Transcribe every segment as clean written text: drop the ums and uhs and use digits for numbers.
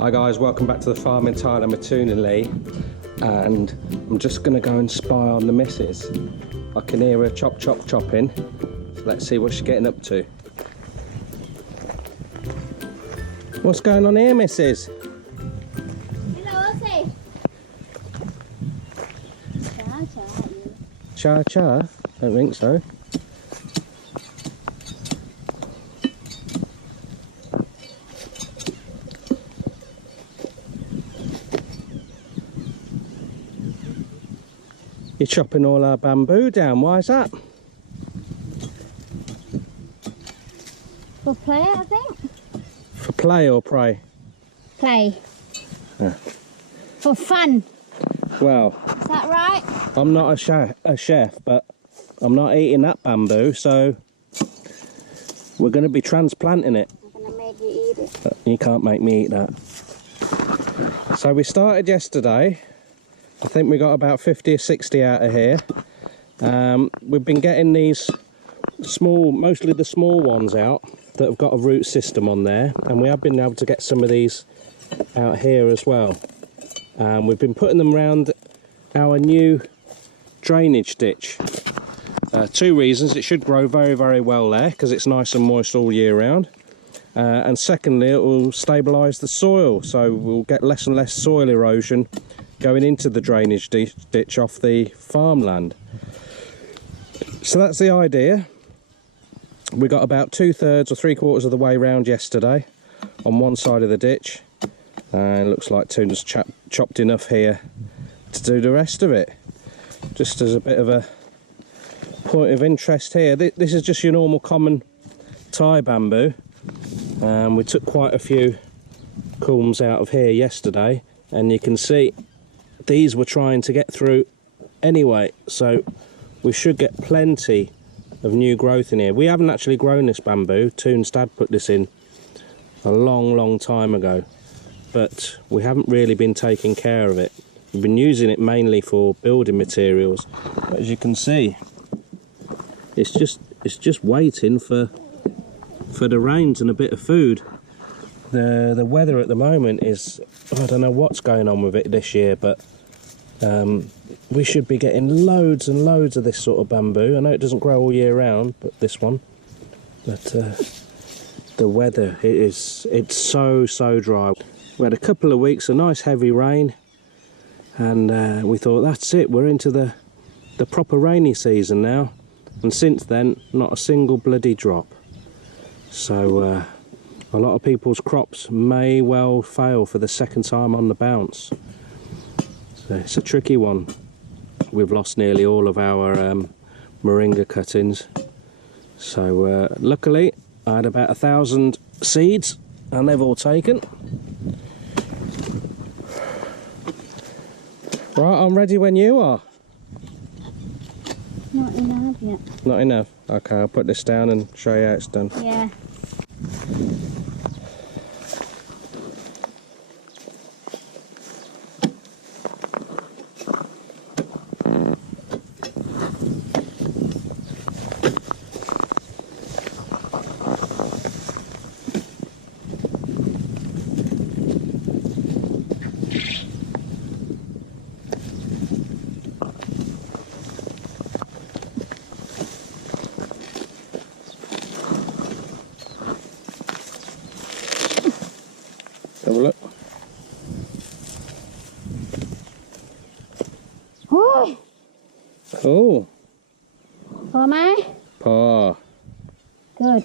Hi guys, welcome back to the farm in Thailand with Toon and Leigh, and I'm just going to go and spy on the missus. I can hear her chopping, so let's see what she's getting up to. What's going on here, missus? Hello, Cha? Don't think so. You're chopping all our bamboo down, why is that? for play, I think. For play or prey? Play. Yeah. For fun. Well, Is that right? I'm not a chef, but I'm not eating that bamboo, so we're going to be transplanting it. I'm going to make you eat it. But you can't make me eat that. So we started yesterday. I think we got about 50 or 60 out of here. We've been getting these small, mostly the small ones out that have got a root system on there, and we have been able to get some of these out here as well. We've been putting them around our new drainage ditch. Two reasons: it should grow very, very well there because it's nice and moist all year round, and secondly, it will stabilise the soil, so we'll get less and less soil erosion going into the drainage ditch off the farmland. So that's the idea. We got about 2/3 or 3/4 of the way round yesterday on one side of the ditch, and it looks like Toon's chopped enough here to do the rest of it. Just as a bit of a point of interest here, this is just your normal common Thai bamboo. We took quite a few culms out of here yesterday, and you can see these were trying to get through anyway, so we should get plenty of new growth in here. We haven't actually grown this bamboo. Toon's dad put this in a long time ago, but we haven't really been taking care of it. We've been using it mainly for building materials, but as you can see, it's just waiting for the rains and a bit of food. The weather at the moment is, I don't know what's going on with it this year, but we should be getting loads and loads of this sort of bamboo. I know it doesn't grow all year round, but this one. But the weather, it's so dry. We had a couple of weeks of nice heavy rain, and we thought that's it, we're into the proper rainy season now. And since then, not a single bloody drop. So a lot of people's crops may well fail for the second time on the bounce. So it's a tricky one. We've lost nearly all of our moringa cuttings. So luckily I had about 1,000 seeds and they've all taken. Right, I'm ready when you are. Not enough yet. Not enough? Okay, I'll put this down and show you how it's done. Yeah. Have a look. Oh! Oh, For me? paw. Good.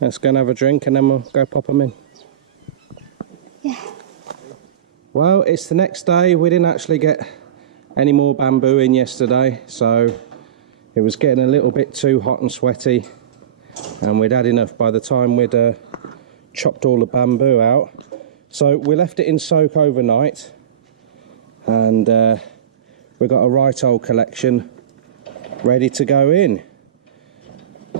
Let's go and have a drink and then we'll go pop them in. Yeah. Well, it's the next day. We didn't actually get any more bamboo in yesterday, so it was getting a little bit too hot and sweaty, and we'd had enough by the time we'd chopped all the bamboo out. So we left it in soak overnight, and we got a right old collection ready to go in.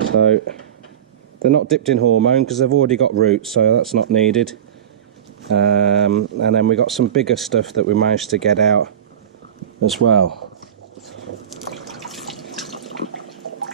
So they're not dipped in hormone because they've already got roots, so that's not needed. And then we got some bigger stuff that we managed to get out as well.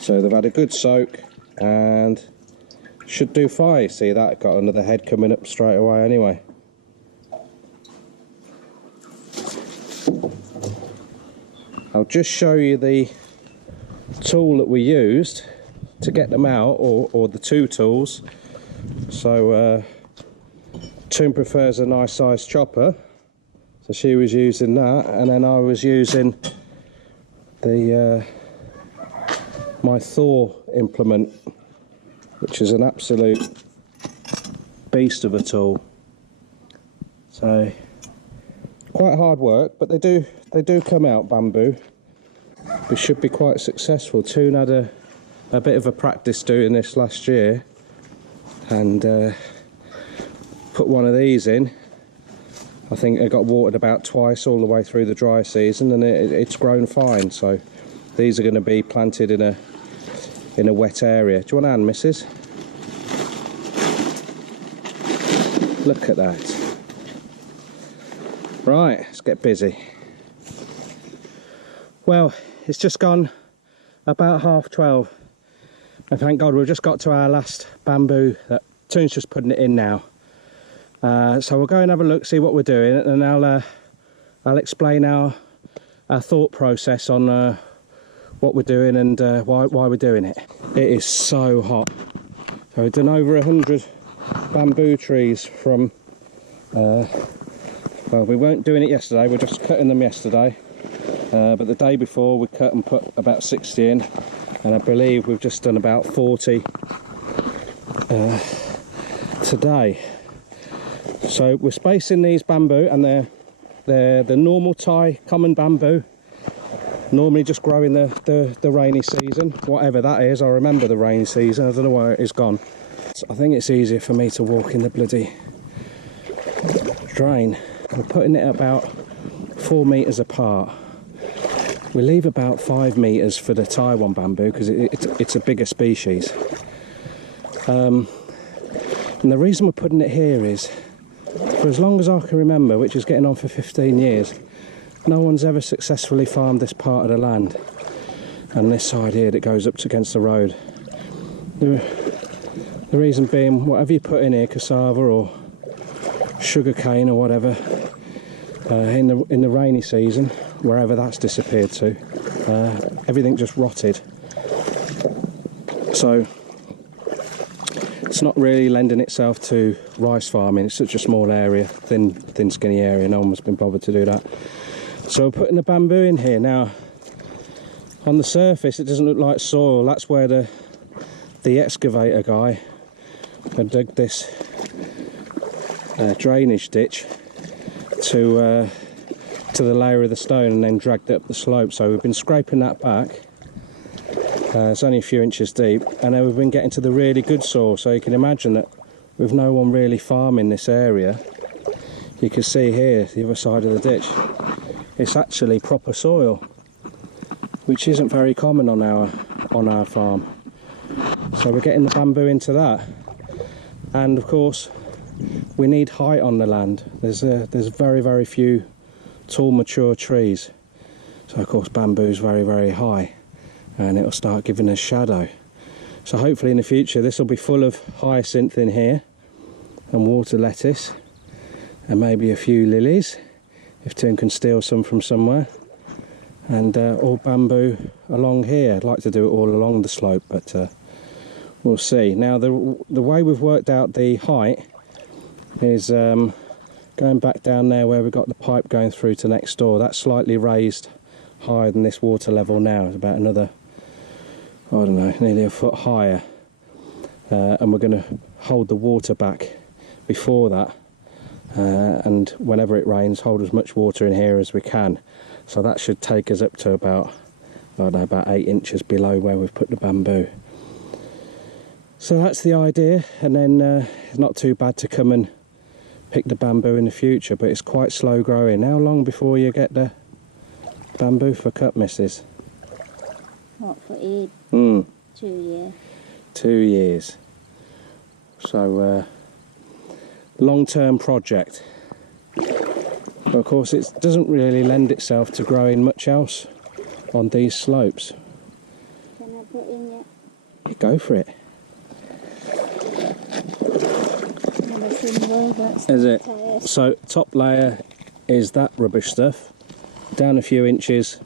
So they've had a good soak and should do fine. See that? Got another head coming up straight away anyway. I'll just show you the tool that we used to get them out, or the two tools. So Toon prefers a nice sized chopper, so she was using that, and then I was using the my Thor implement, which is an absolute beast of a tool. So quite hard work, but they do come out bamboo. We should be quite successful. Toon had a bit of a practice doing this last year, and put one of these in. I think it got watered about twice all the way through the dry season, and it's grown fine. So these are going to be planted in a wet area. Do you want a hand, missus? Look at that. Right, let's get busy. Well, it's just gone about 12:30, and thank God we've just got to our last bamboo. That Toon's just putting it in now. So we'll go and have a look, see what we're doing, and I'll explain our thought process on what we're doing and why we're doing it. It is so hot. So we've done over 100 bamboo trees from, well, we weren't doing it yesterday, we're just cutting them yesterday, but the day before we cut and put about 60 in, and I believe we've just done about 40 today. So we're spacing these bamboo, and they're the normal Thai common bamboo, normally just grow in the rainy season, whatever that is. I remember the rainy season, I don't know where it is gone. So I think it's easier for me to walk in the bloody drain. We're putting it about 4 metres apart. We leave about 5 metres for the Taiwan bamboo because it's a bigger species. And the reason we're putting it here is, for as long as I can remember, which is getting on for 15 years, no one's ever successfully farmed this part of the land, and this side here that goes up against the road. The reason being, whatever you put in here, cassava or sugar cane or whatever, in the rainy season, wherever that's disappeared to, everything just rotted. So it's not really lending itself to rice farming. It's such a small area, thin skinny area, no one's been bothered to do that. So we're putting the bamboo in here. Now, on the surface it doesn't look like soil. That's where the excavator guy had dug this drainage ditch to the layer of the stone and then dragged it up the slope. So we've been scraping that back. It's only a few inches deep, and then we've been getting to the really good soil. So you can imagine that with no one really farming this area, you can see here the other side of the ditch, it's actually proper soil, which isn't very common on our farm. So we're getting the bamboo into that, and of course we need height on the land. There's very few tall mature trees, so of course bamboo's very high, and it'll start giving us shadow. So hopefully in the future this will be full of hyacinth in here, and water lettuce, and maybe a few lilies if Toon can steal some from somewhere, and all bamboo along here. I'd like to do it all along the slope, but we'll see. Now the way we've worked out the height is going back down there where we've got the pipe going through to next door. That's slightly raised higher than this water level now. It's about another, I don't know, nearly a foot higher, and we're going to hold the water back before that, and whenever it rains, hold as much water in here as we can. So that should take us up to about, I don't know, about 8 inches below where we've put the bamboo. So that's the idea, and then it's not too bad to come and pick the bamboo in the future, but it's quite slow growing. How long before you get the bamboo for cut, missus? What, for Eid? 2 years. 2 years. So long-term project. But of course it doesn't really lend itself to growing much else on these slopes. Can I put in yet? You go for it. Is it? So top layer is that rubbish stuff, down a few inches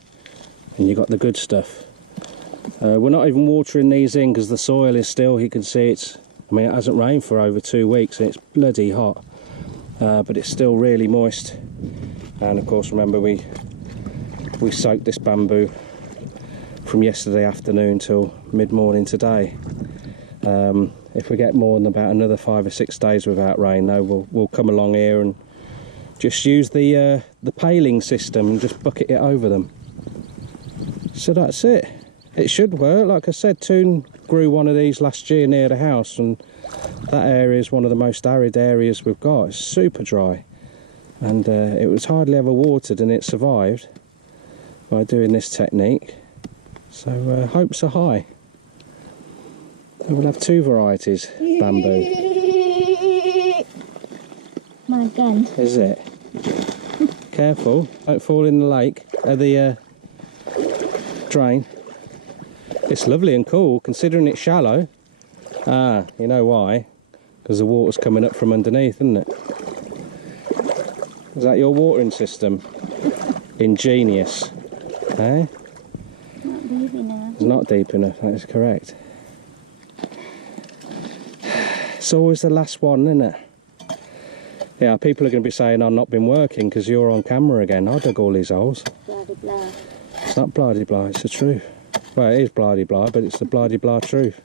and you got the good stuff. We're not even watering these in because the soil is still, you can see it hasn't rained for over 2 weeks and it's bloody hot, but it's still really moist. And of course, remember we soaked this bamboo from yesterday afternoon till mid-morning today. If we get more than about another 5 or 6 days without rain, though, we'll come along here and just use the paling system and just bucket it over them. So that's it. It should work. Like I said, Toon grew one of these last year near the house, and that area is one of the most arid areas we've got. It's super dry, and it was hardly ever watered, and it survived by doing this technique. So hopes are high. And we'll have 2 varieties bamboo. My gun. Is it? Careful, don't fall in the lake, the drain. It's lovely and cool, considering it's shallow. Ah, you know why? Because the water's coming up from underneath, isn't it? Is that your watering system? Ingenious. Eh? Not deep enough. It's not deep enough, that is correct. It's always the last one, isn't it? Yeah, people are going to be saying I've not been working because you're on camera again. I dug all these holes. Bloody blah. It's not bloody blah, it's the truth. Well, it is bloody blah, but it's the bloody blah truth.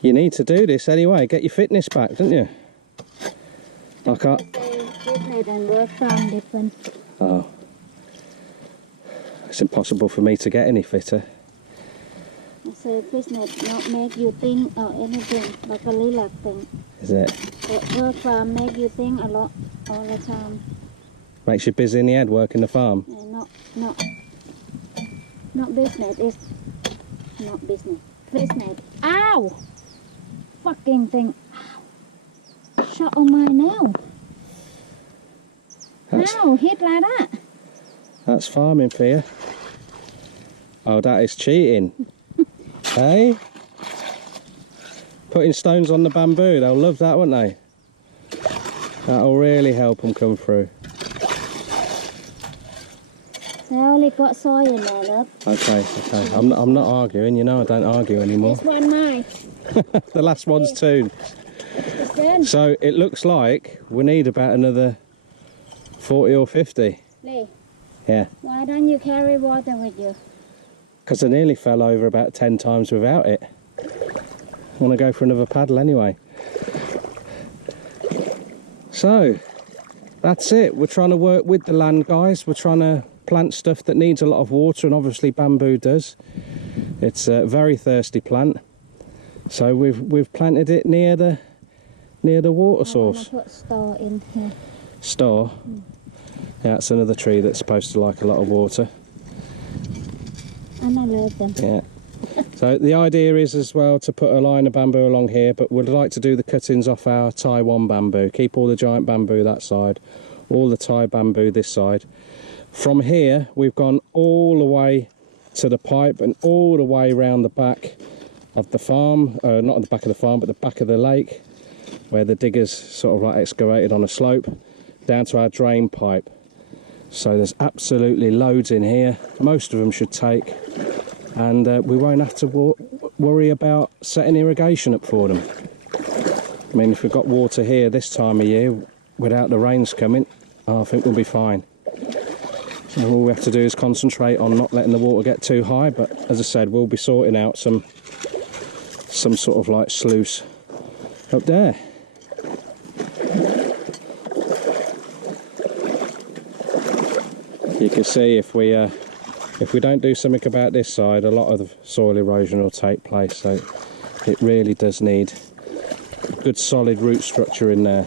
You need to do this anyway, get your fitness back, don't you? I can't... Business and work farm different. Oh. It's impossible for me to get any fitter. I say business not make you think or anything, like a relax thing. Is it? But work farm make you think a lot all the time. Makes you busy in the head working the farm? Not business, it's not business. Business. Ow! Fucking thing. Shot on my nail. Ow, hit like that. That's farming for you. Oh, that is cheating. Hey? Putting stones on the bamboo, they'll love that, won't they? That'll really help them come through. I only got soil in there, look. Okay. I'm not arguing, you know I don't argue anymore. This one mine. The last one's Toon. It's done. So it looks like we need about another 40 or 50. Lee, Yeah. why don't you carry water with you? Because I nearly fell over about 10 times without it. I want to go for another paddle anyway. So, that's it. We're trying to work with the land, guys. We're trying to plant stuff that needs a lot of water, and obviously bamboo does. It's a very thirsty plant. So we've planted it near the water source. I'm gonna put store in here. Store? Yeah, that's another tree that's supposed to like a lot of water. And I love them. Yeah. So the idea is as well to put a line of bamboo along here, but we'd like to do the cuttings off our Taiwan bamboo. Keep all the giant bamboo that side, all the Thai bamboo this side. From here, we've gone all the way to the pipe and all the way around the back of the farm, not at the back of the farm, but the back of the lake, where the diggers sort of like excavated on a slope, down to our drain pipe. So there's absolutely loads in here. Most of them should take, and we won't have to worry about setting irrigation up for them. I mean, if we've got water here this time of year, without the rains coming, I think we'll be fine. So all we have to do is concentrate on not letting the water get too high, but as I said, we'll be sorting out some sort of like sluice up there. You can see if we don't do something about this side, a lot of the soil erosion will take place. So it really does need a good solid root structure in there,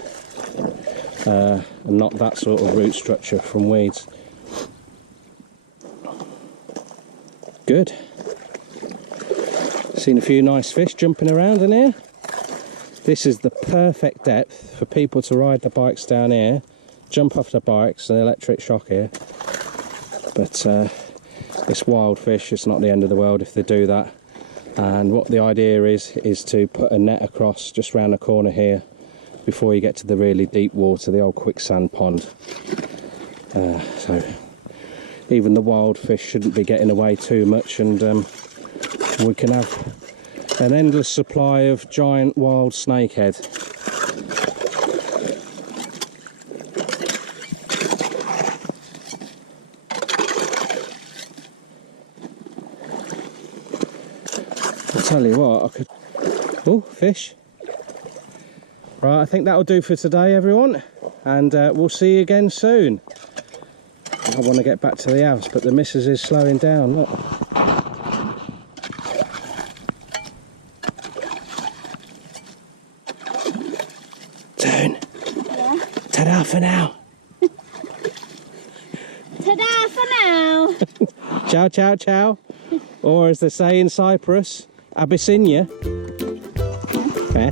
and not that sort of root structure from weeds. Good. Seen a few nice fish jumping around in here. This is the perfect depth for people to ride the bikes down here, jump off the bikes, an electric shock here. But it's wild fish, it's not the end of the world if they do that. And what the idea is to put a net across just round the corner here, before you get to the really deep water, the old quicksand pond. So even the wild fish shouldn't be getting away too much, and we can have an endless supply of giant wild snakehead. I'll tell you what, I could... Oh, fish. Right, I think that'll do for today, everyone, and we'll see you again soon. I want to get back to the house, but the missus is slowing down. Look. Toon. Yeah. Ta-da for now. Ta-da for now. Ciao, ciao, ciao. Or as they say in Cyprus, Abyssinia. Eh?